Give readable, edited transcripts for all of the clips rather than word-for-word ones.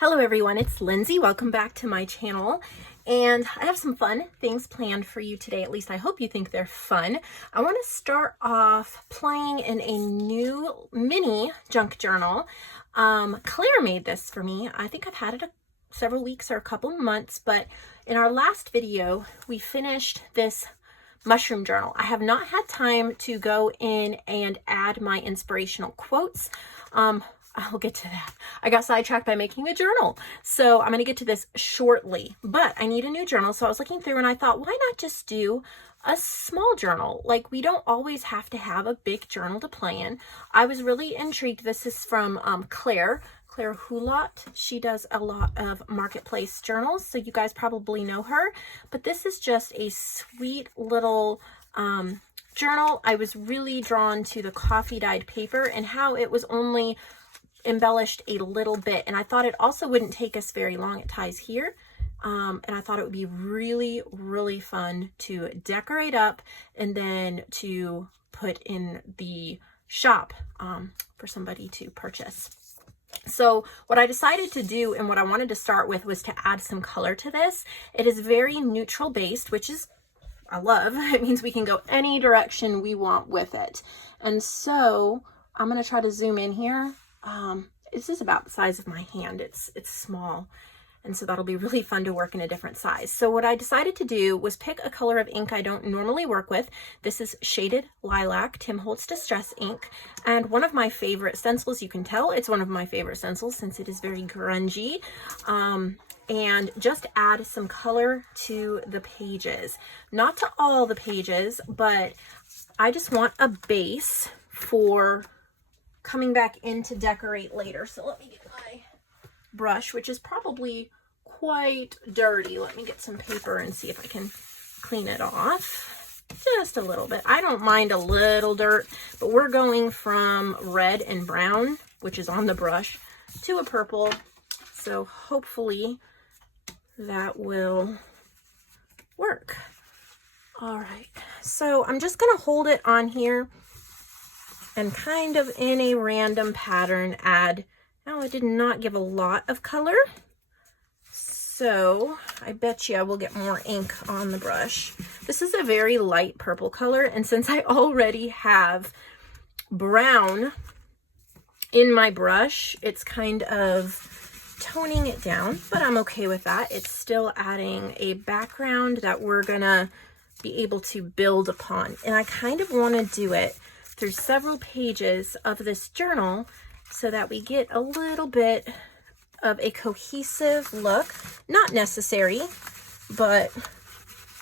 Hello everyone, it's Lindsay. Welcome back to my channel. And I have some fun things planned for you today. At least I hope you think they're fun. I want to start off playing in a new mini junk journal. Claire made this for me. I think I've had it several weeks or a couple months, but in our last video, we finished this mushroom journal. I have not had time to go in and add my inspirational quotes. I'll get to that. I got sidetracked by making a journal. So I'm going to get to this shortly, but I need a new journal. So I was looking through and I thought, why not just do a small journal? Like, we don't always have to have a big journal to play in. I was really intrigued. This is from Claire Hohl. She does a lot of marketplace journals, so you guys probably know her, but this is just a sweet little journal. I was really drawn to the coffee dyed paper and how it was only embellished a little bit, and I thought it also wouldn't take us very long. It ties here, and I thought it would be really fun to decorate up and then to put in the shop for somebody to purchase. So what I decided to do and what I wanted to start with was to add some color to this. It is very neutral based, which is I love. It means we can go any direction we want with it. And so I'm going to try to zoom in here. This is about the size of my hand. It's small. And so that'll be really fun to work in a different size. So what I decided to do was pick a color of ink I don't normally work with. This is Shaded Lilac, Tim Holtz Distress ink. And one of my favorite stencils, you can tell it's one of my favorite stencils since it is very grungy. And just add some color to the pages. Not to all the pages, but I just want a base for coming back in to decorate later. So let me get my brush, which is probably quite dirty. Let me get some paper and see if I can clean it off just a little bit. I don't mind a little dirt, but we're going from red and brown, which is on the brush, to a purple. So hopefully that will work. All right, so I'm just gonna hold it on here and kind of in a random pattern add. Now, I did not give a lot of color, so I bet you I will get more ink on the brush. This is a very light purple color, and since I already have brown in my brush, it's kind of toning it down, but I'm okay with that. It's still adding a background that we're gonna be able to build upon, and I kind of want to do it through several pages of this journal so that we get a little bit of a cohesive look. Not necessary, but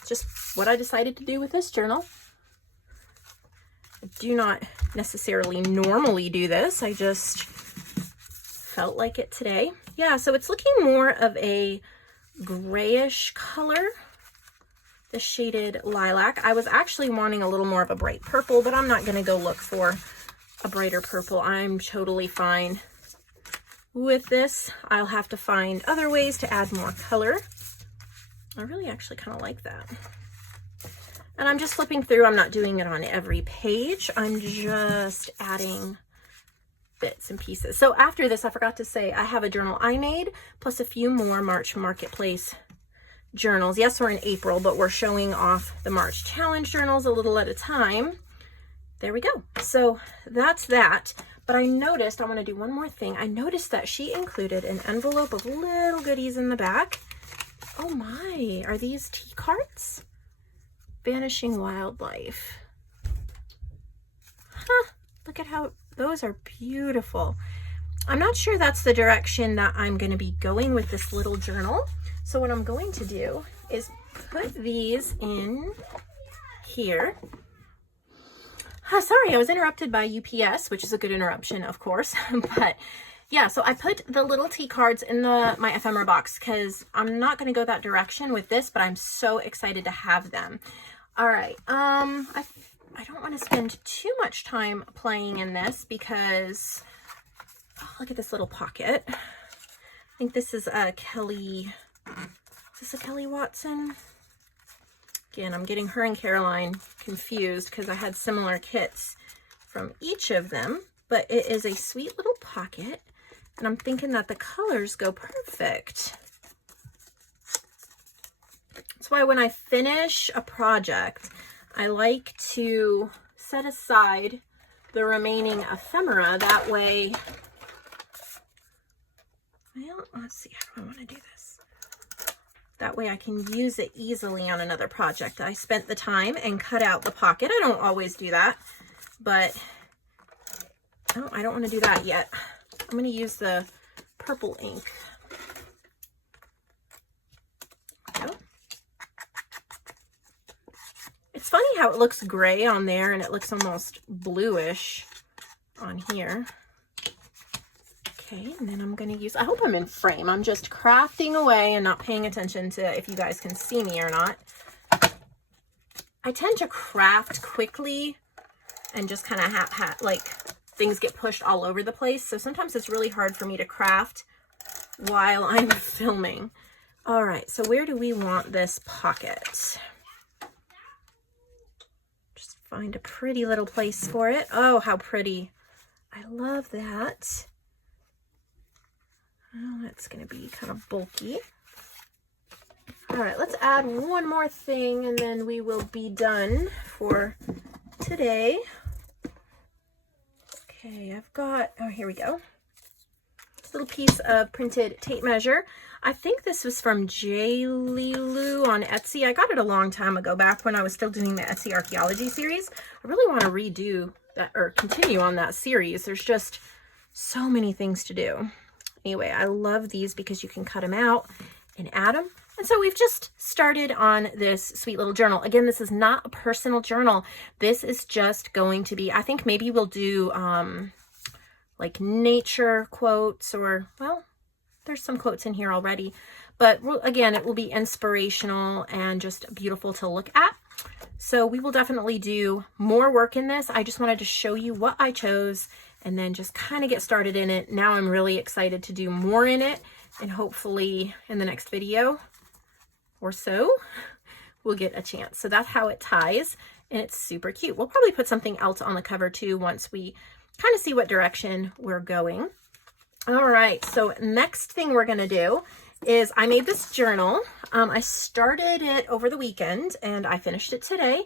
just what I decided to do with this journal. I do not necessarily normally do this. I just felt like it today. Yeah, so it's looking more of a grayish color, the Shaded Lilac. I was actually wanting a little more of a bright purple, but I'm not going to go look for a brighter purple. I'm totally fine with this. I'll have to find other ways to add more color. I really actually kind of like that. And I'm just flipping through. I'm not doing it on every page. I'm just adding bits and pieces. So after this, I forgot to say, I have a journal I made, plus a few more March Marketplace journals. Yes, we're in April, but we're showing off the March Challenge journals a little at a time. There we go. So that's that. But I noticed, I want to do one more thing. I noticed that she included an envelope of little goodies in the back. Oh my, are these tea cards? Vanishing Wildlife. Huh, look at how, those are beautiful. I'm not sure that's the direction that I'm going to be going with this little journal. So what I'm going to do is put these in here. Sorry, I was interrupted by UPS, which is a good interruption, of course. But yeah, so I put the little tea cards in my ephemera box because I'm not going to go that direction with this, but I'm so excited to have them. All right, I don't want to spend too much time playing in this because, oh, look at this little pocket. I think this is a Kelly. Is this a Kelly Watson? Again, I'm getting her and Caroline confused because I had similar kits from each of them, but it is a sweet little pocket And I'm thinking that the colors go perfect. That's why when I finish a project, I like to set aside the remaining ephemera. That way, well, let's see, how do I want to do this? That way I can use it easily on another project. I spent the time and cut out the pocket. I don't always do that, but oh, I don't want to do that yet. I'm going to use the purple ink. It's funny how it looks gray on there and it looks almost bluish on here. Okay, and then I'm going to use, I hope I'm in frame. I'm just crafting away and not paying attention to if you guys can see me or not. I tend to craft quickly and just kind of like things get pushed all over the place. So sometimes it's really hard for me to craft while I'm filming. All right, so where do we want this pocket? Just find a pretty little place for it. Oh, how pretty. I love that. Oh, that's going to be kind of bulky. All right, let's add one more thing and then we will be done for today. Okay, I've got, oh, here we go. This little piece of printed tape measure. I think this was from JoAnn on Etsy. I got it a long time ago, back when I was still doing the Etsy archaeology series. I really want to redo that or continue on that series. There's just so many things to do. Anyway, I love these because you can cut them out and add them. And so we've just started on this sweet little journal. Again, this is not a personal journal. This is just going to be, I think maybe we'll do like nature quotes or, well, there's some quotes in here already. But again, it will be inspirational and just beautiful to look at. So we will definitely do more work in this. I just wanted to show you what I chose and then just kind of get started in it. Now I'm really excited to do more in it, and hopefully in the next video or so, we'll get a chance. So that's how it ties, and it's super cute. We'll probably put something else on the cover too once we kind of see what direction we're going. All right, so next thing we're gonna do is I made this journal. I started it over the weekend and I finished it today.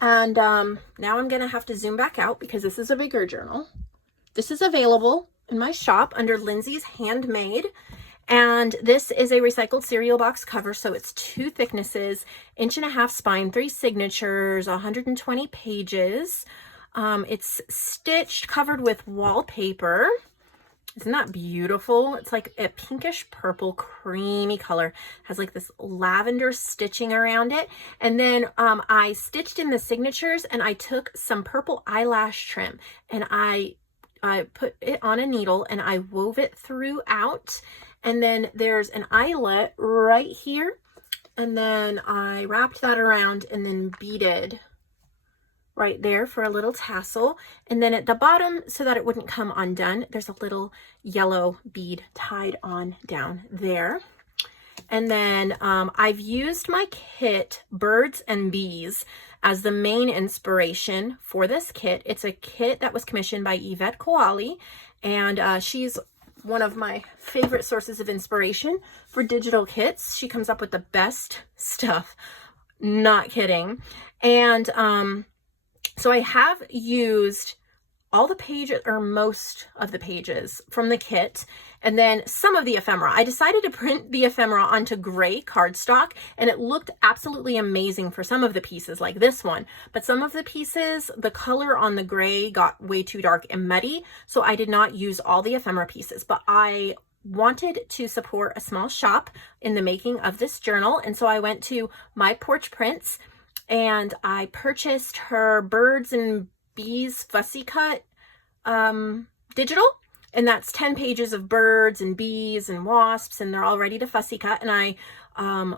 And now I'm gonna have to zoom back out because this is a bigger journal. This is available in my shop under Lindsey's Handmade. And this is a recycled cereal box cover. So it's 2 thicknesses, 1.5 inch spine, 3 signatures, 120 pages. It's stitched, covered with wallpaper. Isn't that beautiful? It's like a pinkish purple creamy color. Has like this lavender stitching around it. And then I stitched in the signatures and I took some purple eyelash trim and I put it on a needle and I wove it throughout. And then there's an eyelet right here. And then I wrapped that around and then beaded right there for a little tassel. And then at the bottom, so that it wouldn't come undone, there's a little yellow bead tied on down there. And then I've used my kit, Birds and Bees, as the main inspiration for this kit. It's a kit that was commissioned by Yvette Koali, and she's one of my favorite sources of inspiration for digital kits. She comes up with the best stuff, not kidding. And so I have used all the pages, or most of the pages from the kit, and then some of the ephemera. I decided to print the ephemera onto gray cardstock, and it looked absolutely amazing for some of the pieces, like this one. But some of the pieces, the color on the gray got way too dark and muddy, so I did not use all the ephemera pieces. But I wanted to support a small shop in the making of this journal, and so I went to My Porch Prints, and I purchased her Birds and Bees fussy cut digital, and that's 10 pages of birds and bees and wasps, and they're all ready to fussy cut. And I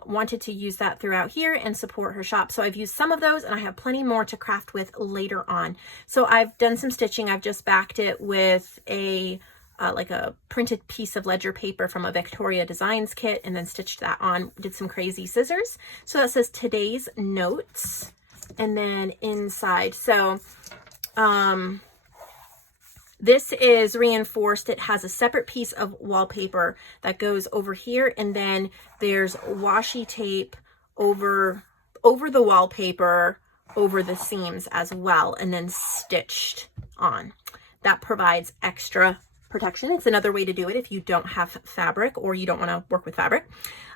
wanted to use that throughout here and support her shop. So I've used some of those, and I have plenty more to craft with later on. So I've done some stitching. I've just backed it with a like a printed piece of ledger paper from a Victoria Designs kit, and then stitched that on, did some crazy scissors. So that says today's notes, and then inside, so This is reinforced. It has a separate piece of wallpaper that goes over here, and then there's washi tape over the wallpaper, over the seams as well, and then stitched on. That provides extra protection. It's another way to do it if you don't have fabric or you don't want to work with fabric.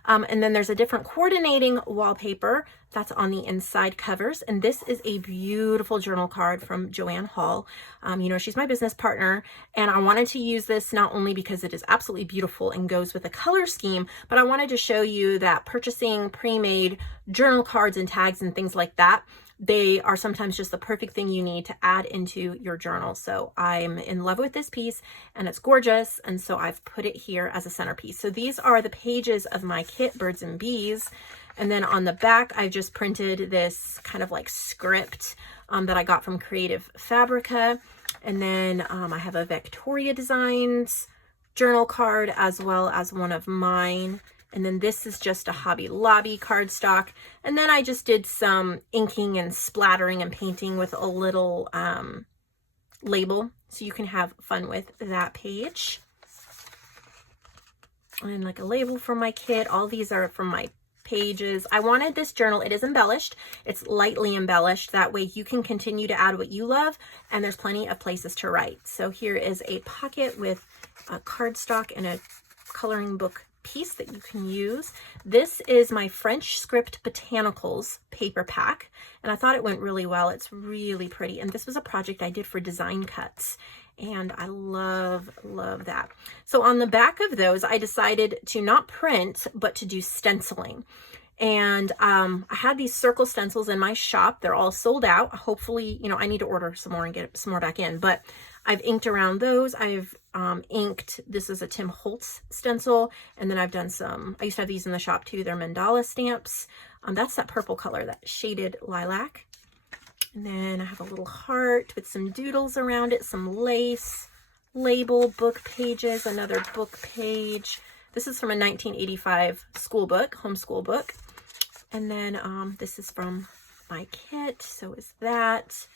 And then there's a different coordinating wallpaper that's on the inside covers. And this is a beautiful journal card from JoAnn Hohl. You know, she's my business partner, and I wanted to use this not only because it is absolutely beautiful and goes with the color scheme, but I wanted to show you that purchasing pre-made journal cards and tags and things like that, they are sometimes just the perfect thing you need to add into your journal. So I'm in love with this piece and it's gorgeous. And so I've put it here as a centerpiece. So these are the pages of my kit, Birds and Bees. And then on the back, I've just printed this kind of like script that I got from Creative Fabrica. And then I have a Victoria Designs journal card as well as one of mine. And then this is just a Hobby Lobby cardstock. And then I just did some inking and splattering and painting with a little label, so you can have fun with that page. And like a label for my kit. All these are from my pages. I wanted this journal, it is embellished. It's lightly embellished. That way you can continue to add what you love, and there's plenty of places to write. So here is a pocket with a cardstock and a coloring book piece that you can use. This is my French Script Botanicals paper pack, and I thought it went really well. It's really pretty, and this was a project I did for Design Cuts, and I love that. So on the back of those, I decided to not print, but to do stenciling. And I had these circle stencils in my shop. They're all sold out. Hopefully, you know, I need to order some more and get some more back in, but I've inked around those. I've inked, this is a Tim Holtz stencil, and then I've done some, I used to have these in the shop too. They're mandala stamps. That's that purple color, that shaded lilac. And then I have a little heart with some doodles around it, some lace, label, book pages, another book page. This is from a 1985 school book, homeschool book. And then this is from my kit, so is that.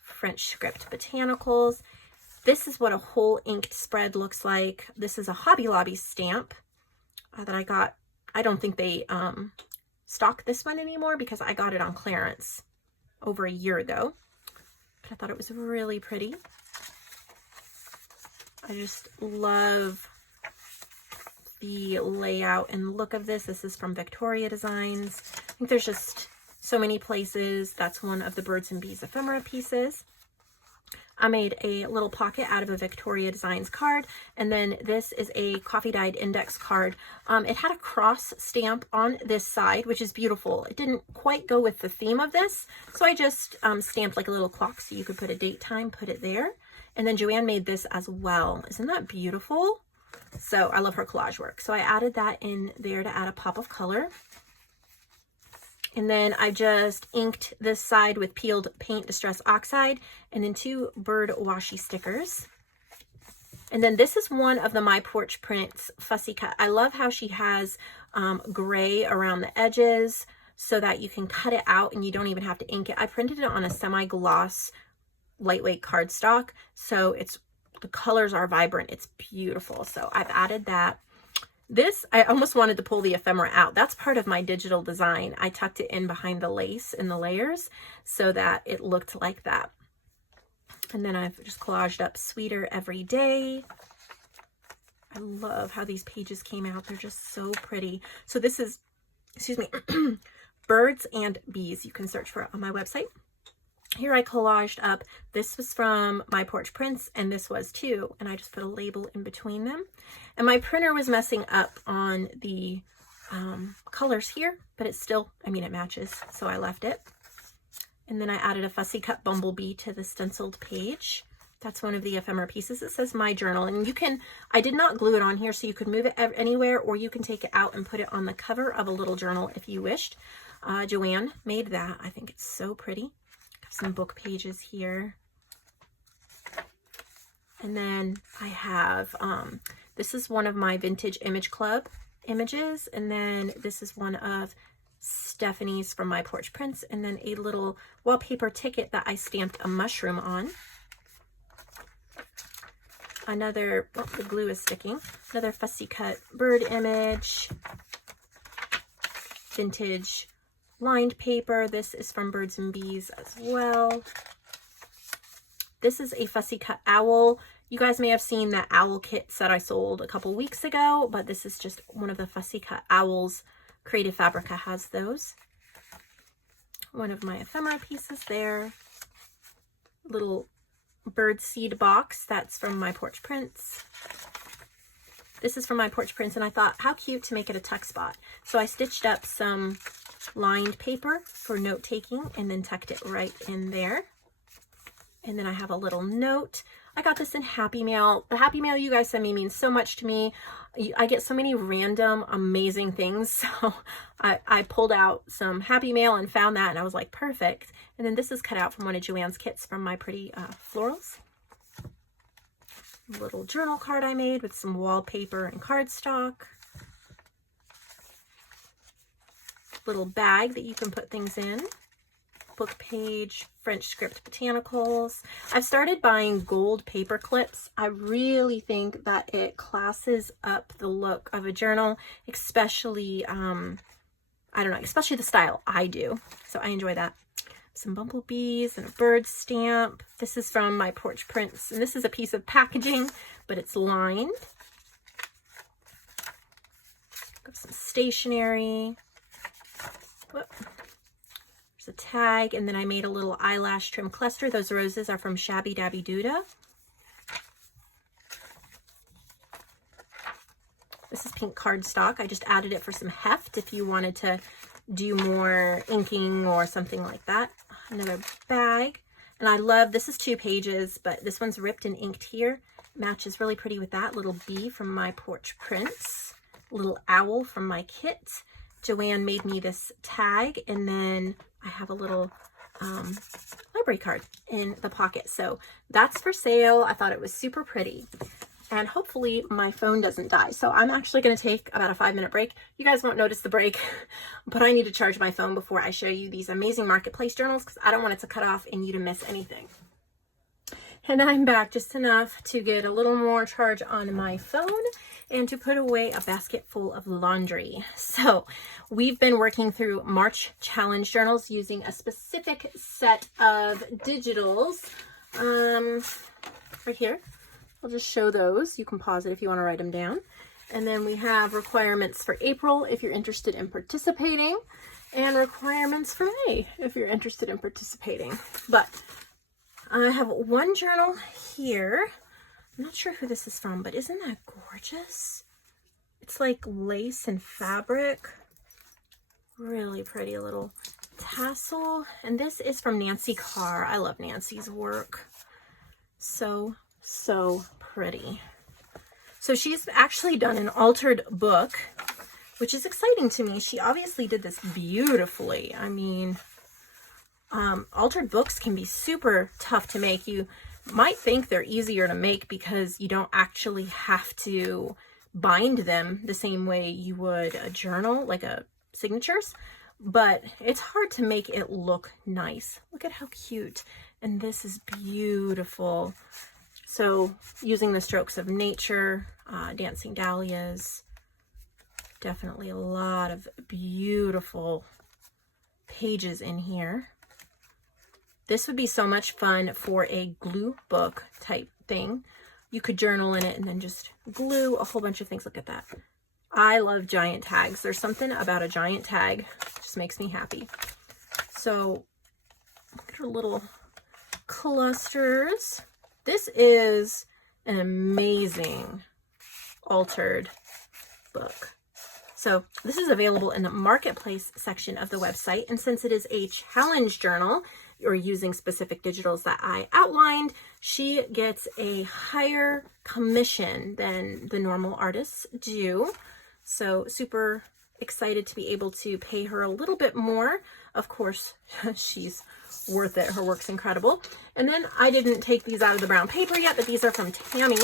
French Script Botanicals. This is what a whole inked spread looks like. This is a Hobby Lobby stamp that I got. I don't think they stock this one anymore because I got it on clearance over a year ago. But I thought it was really pretty. I just love the layout and look of this. This is from Victoria Designs. I think there's just so many places. That's one of the Birds and Bees ephemera pieces. I made a little pocket out of a Victoria Designs card, and then this is a coffee dyed index card. It had a cross stamp on this side, which is beautiful. It didn't quite go with the theme of this, so I just stamped like a little clock so you could put a date time, put it there. And then JoAnn made this as well. Isn't that beautiful? So I love her collage work. So I added that in there to add a pop of color. And then I just inked this side with peeled paint Distress Oxide and then 2 bird washi stickers. And then this is one of the My Porch Prints fussy cut. I love how she has gray around the edges so that you can cut it out and you don't even have to ink it. I printed it on a semi-gloss lightweight cardstock, so the colors are vibrant. It's beautiful. So I've added that. This, I almost wanted to pull the ephemera out. That's part of my digital design. I tucked it in behind the lace in the layers so that it looked like that. And then I've just collaged up Sweeter Every Day. I love how these pages came out. They're just so pretty. So this is, excuse me, Birds and Bees. You can search for it on my website. Here I collaged up, this was from My Porch Prints, and this was too, and I just put a label in between them. And my printer was messing up on the colors here, but it's still, I mean, it matches, so I left it. And then I added a fussy cut bumblebee to the stenciled page. That's one of the ephemera pieces. It says My Journal, and you can, I did not glue it on here, so you could move it anywhere, or you can take it out and put it on the cover of a little journal if you wished. JoAnn made that. I think it's so pretty. Some book pages here. And then I have, this is one of my Vintage Image Club images. And then this is one of Stephanie's from My Porch Prints. And then a little wallpaper ticket that I stamped a mushroom on. another, oh, the glue is sticking, another fussy cut bird image, vintage lined paper. This is from Birds and Bees as well. This is a fussy cut owl. You guys may have seen that owl kits that I sold a couple weeks ago, but this is just one of the fussy cut owls. Creative Fabrica has those. One of my ephemera pieces there. Little bird seed box, that's from My Porch Prints. This is from My Porch Prints, and I thought, how cute to make it a tuck spot. So I stitched up some lined paper for note taking and then tucked it right in there. And then I have a little note. I got this in Happy Mail. The Happy Mail you guys send me means so much to me. I get so many random amazing things. So I pulled out some Happy Mail and found that, and I was like, perfect. And then this is cut out from one of JoAnn's kits from My Pretty Florals. Little journal card I made with some wallpaper and cardstock. Little bag that you can put things in. Book page, French script botanicals. I've started buying gold paper clips. I really think that it classes up the look of a journal, especially, I don't know, especially the style I do. So I enjoy that. Some bumblebees and a bird stamp. This is from My Porch Prints, and this is a piece of packaging, but it's lined. Got some stationery. Whoop. There's a tag, and then I made a little eyelash trim cluster. Those roses are from Shabby Dabby Duda. This is pink cardstock. I just added it for some heft if you wanted to do more inking or something like that. Another bag, and I love, this is 2 pages, but this one's ripped and inked here. Matches really pretty with that. Little bee from My Porch Prints, little owl from my kit. JoAnn made me this tag, and then I have a little library card in the pocket. So that's for sale. I thought it was super pretty. And hopefully my phone doesn't die. So I'm actually going to take about a 5-minute break. You guys won't notice the break, but I need to charge my phone before I show you these amazing marketplace journals, because I don't want it to cut off and you to miss anything. And I'm back just enough to get a little more charge on my phone and to put away a basket full of laundry. So we've been working through March challenge journals using a specific set of digitals. Right here. I'll just show those. You can pause it if you want to write them down. And then we have requirements for April if you're interested in participating, and requirements for May if you're interested in participating. But I have one journal here. I'm not sure who this is from, but isn't that gorgeous? It's like lace and fabric. Really pretty little tassel. And this is from Nancy Carr. I love Nancy's work. So pretty. So she's actually done an altered book, which is exciting to me. She obviously did this beautifully. I mean, altered books can be super tough to make. You might think they're easier to make because you don't actually have to bind them the same way you would a journal, like a signatures, but it's hard to make it look nice. Look at how cute. And this is beautiful. So using the strokes of nature, dancing dahlias, definitely a lot of beautiful pages in here. This would be so much fun for a glue book type thing. You could journal in it and then just glue a whole bunch of things. Look at that. I love giant tags. There's something about a giant tag that just makes me happy. So look at her little clusters. This is an amazing altered book. So this is available in the marketplace section of the website. And since it is a challenge journal, or using specific digitals that I outlined, she gets a higher commission than the normal artists do. So super excited to be able to pay her a little bit more. Of course, she's worth it. Her work's incredible. And then I didn't take these out of the brown paper yet, but these are from Tammy.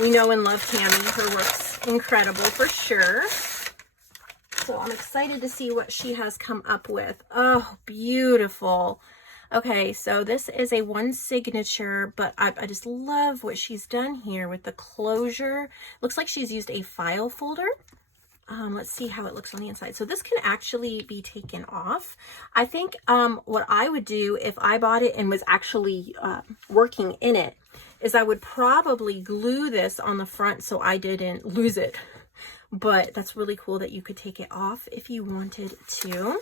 We know and love Tammy. Her work's incredible for sure. So I'm excited to see what she has come up with. Oh, beautiful. Okay, so this is a one signature, but I just love what she's done here with the closure. Looks like she's used a file folder. Let's see how it looks on the inside. So this can actually be taken off. I think what I would do if I bought it and was actually working in it is I would probably glue this on the front so I didn't lose it. But that's really cool that you could take it off if you wanted to.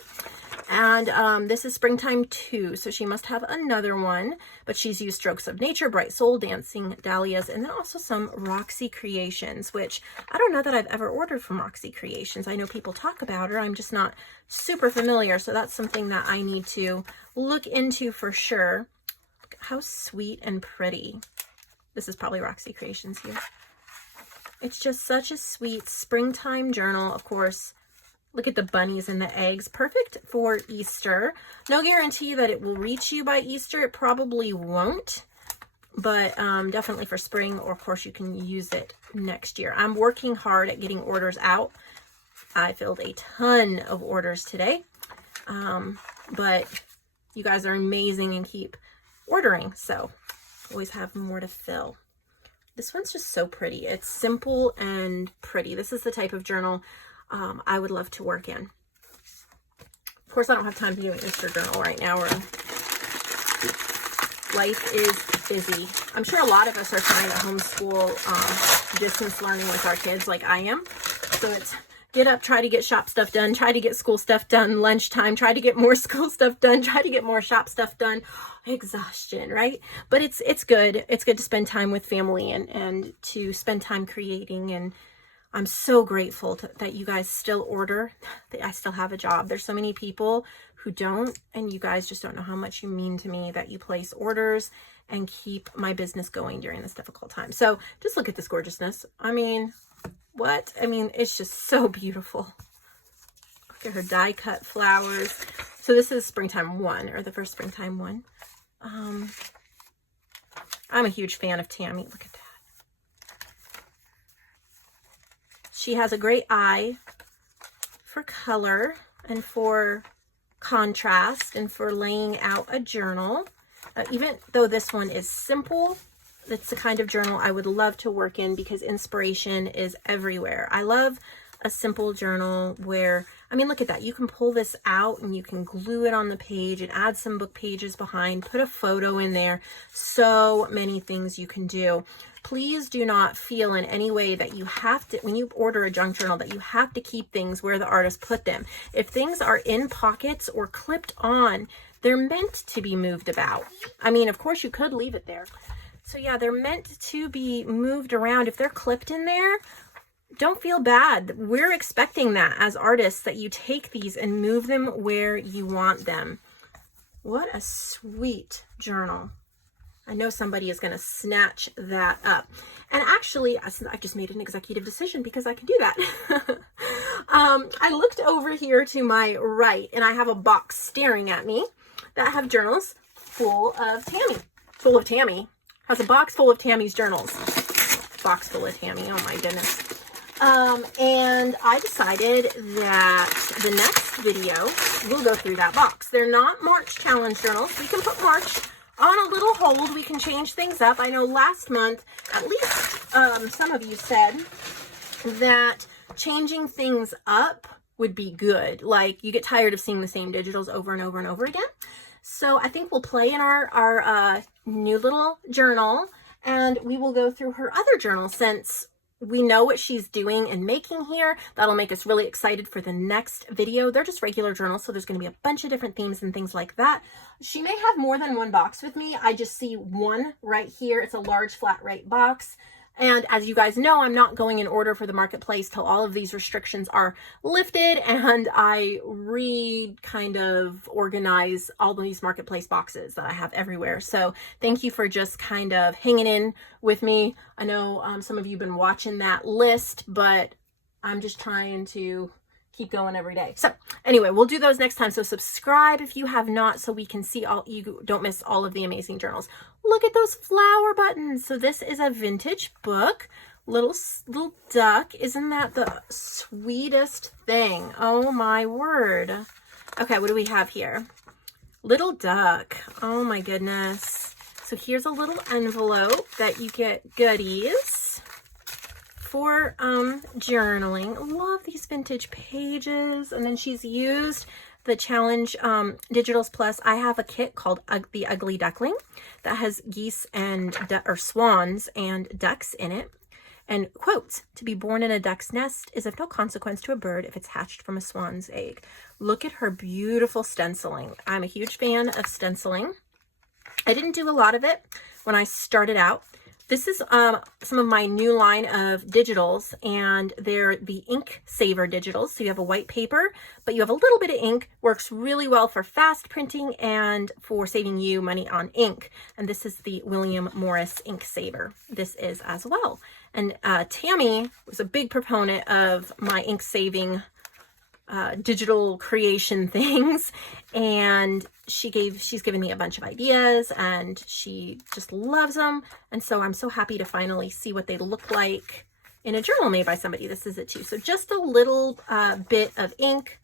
And this is Springtime 2, so she must have another one, but she's used Strokes of Nature, Bright Soul, Dancing Dahlias, and then also some Roxy Creations, which I don't know that I've ever ordered from Roxy Creations. I know people talk about her. I'm just not super familiar, so that's something that I need to look into for sure. Look how sweet and pretty. This is probably Roxy Creations here. It's just such a sweet springtime journal, of course. Look at the bunnies and the eggs. Perfect for Easter. No guarantee that it will reach you by Easter. It probably won't. But definitely for spring, or of course you can use it next year. I'm working hard at getting orders out. I filled a ton of orders today. But you guys are amazing and keep ordering. So always have more to fill. This one's just so pretty. It's simple and pretty. This is the type of journal I would love to work in. Of course, I don't have time to do an Easter journal right now. Life is busy. I'm sure a lot of us are trying to homeschool distance learning with our kids like I am. So it's get up, try to get shop stuff done, try to get school stuff done, lunchtime, try to get more school stuff done, try to get more shop stuff done. Exhaustion, right? But it's good. It's good to spend time with family and to spend time creating. And I'm so grateful that you guys still order, that I still have a job. There's so many people who don't, and you guys just don't know how much you mean to me that you place orders and keep my business going during this difficult time. So just look at this gorgeousness. I mean, what? I mean, it's just so beautiful. Look at her die cut flowers. So this is Springtime 1, or the first Springtime 1. I'm a huge fan of Tammy. Look at that. She has a great eye for color and for contrast and for laying out a journal. Even though this one is simple, it's the kind of journal I would love to work in because inspiration is everywhere. I love a simple journal where, I mean, look at that. You can pull this out and you can glue it on the page and add some book pages behind, put a photo in there. So many things you can do. Please do not feel in any way that you have to, when you order a junk journal, that you have to keep things where the artist put them. If things are in pockets or clipped on, they're meant to be moved about. I mean, of course you could leave it there. So yeah, they're meant to be moved around. If they're clipped in there, don't feel bad. We're expecting that as artists, that you take these and move them where you want them. What a sweet journal. I know somebody is going to snatch that up. And actually, I just made an executive decision because I can do that. I looked over here to my right and I have a box staring at me that have journals full of Tammy. Full of Tammy. Has a box full of Tammy's journals. Box full of Tammy. Oh my goodness. And I decided that the next video we'll go through that box. They're not March challenge journals. We can put March on a little hold. We can change things up. I know last month, at least some of you said that changing things up would be good. Like you get tired of seeing the same digitals over and over and over again. So I think we'll play in our new little journal, and we will go through her other journal since we know what she's doing and making here. That'll make us really excited for the next video. They're just regular journals, so there's going to be a bunch of different themes and things like that. She may have more than one box with me. I just see one right here. It's a large flat rate box. And as you guys know, I'm not going in order for the marketplace till all of these restrictions are lifted and I kind of organize all these marketplace boxes that I have everywhere. So thank you for just kind of hanging in with me. I know some of you have been watching that list, but I'm just trying to keep going every day. So anyway, we'll do those next time. So subscribe if you have not, so we can see you don't miss all of the amazing journals. Look at those flower buttons. So this is a vintage book. Little duck. Isn't that the sweetest thing? Oh my word. Okay, what do we have here? Little duck. Oh my goodness. So here's a little envelope that you get goodies for journaling. Love these vintage pages. And then she's used the Challenge Digitals Plus. I have a kit called The Ugly Duckling that has geese and swans and ducks in it. And quotes, "To be born in a duck's nest is of no consequence to a bird if it's hatched from a swan's egg." Look at her beautiful stenciling. I'm a huge fan of stenciling. I didn't do a lot of it when I started out. This is some of my new line of digitals, and they're the ink saver digitals. So you have a white paper, but you have a little bit of ink. Works really well for fast printing and for saving you money on ink. And this is the William Morris ink saver. This is as well. And Tammy was a big proponent of my ink saving digital creation things, and she's given me a bunch of ideas, and she just loves them. And so I'm so happy to finally see what they look like in a journal made by somebody. This is it too. So just a little bit of ink,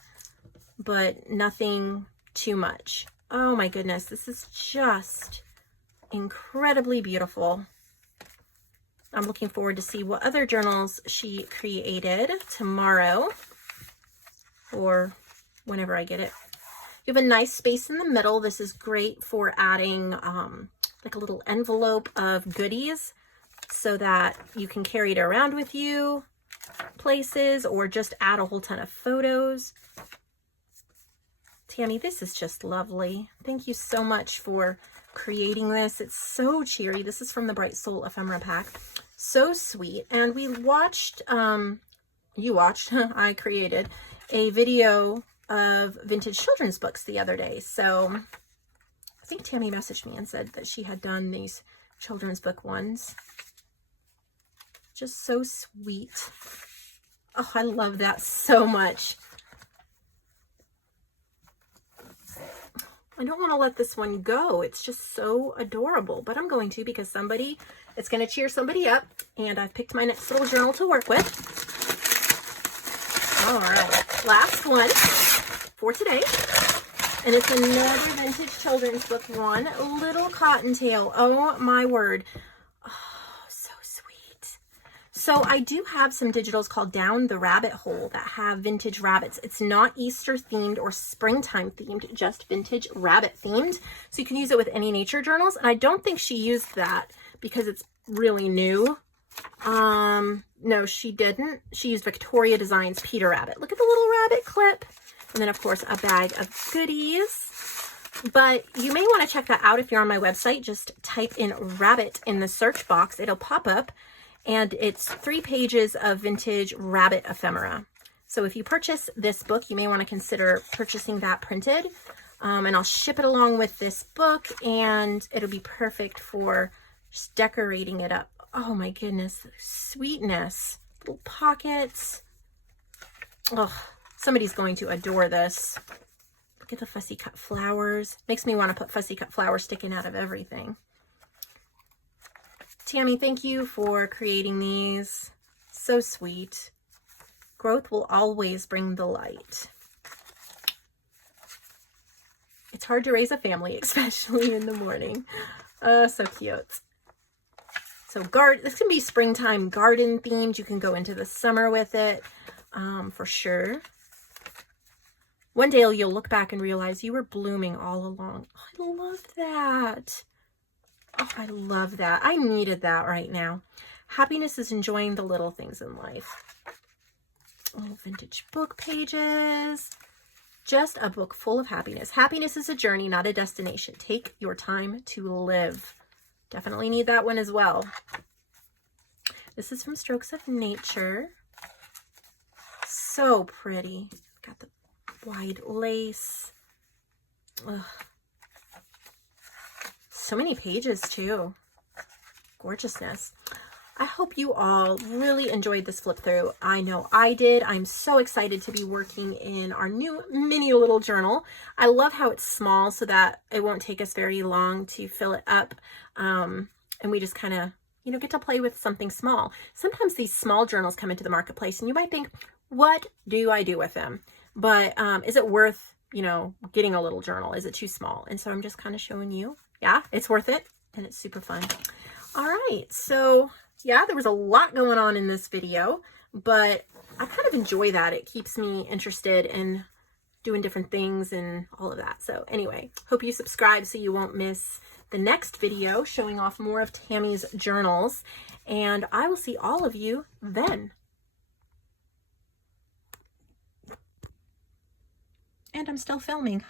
but nothing too much. Oh my goodness, this is just incredibly beautiful. I'm looking forward to see what other journals she created tomorrow or whenever I get it. You have a nice space in the middle. This is great for adding like a little envelope of goodies so that you can carry it around with you places, or just add a whole ton of photos. Tammy, this is just lovely. Thank you so much for creating this. It's so cheery. This is from the Bright Soul ephemera pack. So sweet. And we watched, you watched, I created a video of vintage children's books the other day. So I think Tammy messaged me and said that she had done these children's book ones. Just so sweet. Oh, I love that so much. I don't want to let this one go. It's just so adorable, but I'm going to, because it's going to cheer somebody up, and I've picked my next little journal to work with. All right, last one for today, and it's another vintage children's book one, Little Cottontail. Oh my word. Oh, so sweet. So I do have some digitals called Down the Rabbit Hole that have vintage rabbits. It's not Easter themed or springtime themed, just vintage rabbit themed. So you can use it with any nature journals. And I don't think she used that because it's really new. No, she didn't. She used Victoria Designs Peter Rabbit. Look at the little rabbit clip. And then, of course, a bag of goodies. But you may want to check that out if you're on my website. Just type in rabbit in the search box. It'll pop up. And it's 3 pages of vintage rabbit ephemera. So if you purchase this book, you may want to consider purchasing that printed. And I'll ship it along with this book. And it'll be perfect for just decorating it up. Oh my goodness, sweetness, little pockets. Oh, somebody's going to adore this. Look at the fussy cut flowers. Makes me want to put fussy cut flowers sticking out of everything. Tammy, thank you for creating these. So sweet. Growth will always bring the light. It's hard to raise a family, especially in the morning. So cute. So this can be springtime garden themed. You can go into the summer with it, for sure. One day you'll look back and realize you were blooming all along. Oh, I love that. Oh, I love that. I needed that right now. Happiness is enjoying the little things in life. Oh, vintage book pages. Just a book full of happiness. Happiness is a journey, not a destination. Take your time to live. Definitely need that one as well. This is from Strokes of Nature. So pretty. Got the wide lace. Ugh. So many pages too. Gorgeousness. I hope you all really enjoyed this flip through. I know I did. I'm so excited to be working in our new mini little journal. I love how it's small so that it won't take us very long to fill it up. And we just kind of, get to play with something small. Sometimes these small journals come into the marketplace and you might think, what do I do with them? But is it worth you know, getting a little journal. Is it too small? And so I'm just kind of showing you, yeah, it's worth it and it's super fun. All right, so yeah, there was a lot going on in this video, but I kind of enjoy that. It keeps me interested in doing different things and all of that. So anyway, hope you subscribe so you won't miss the next video showing off more of Tammy's journals, and I will see all of you then. And I'm still filming.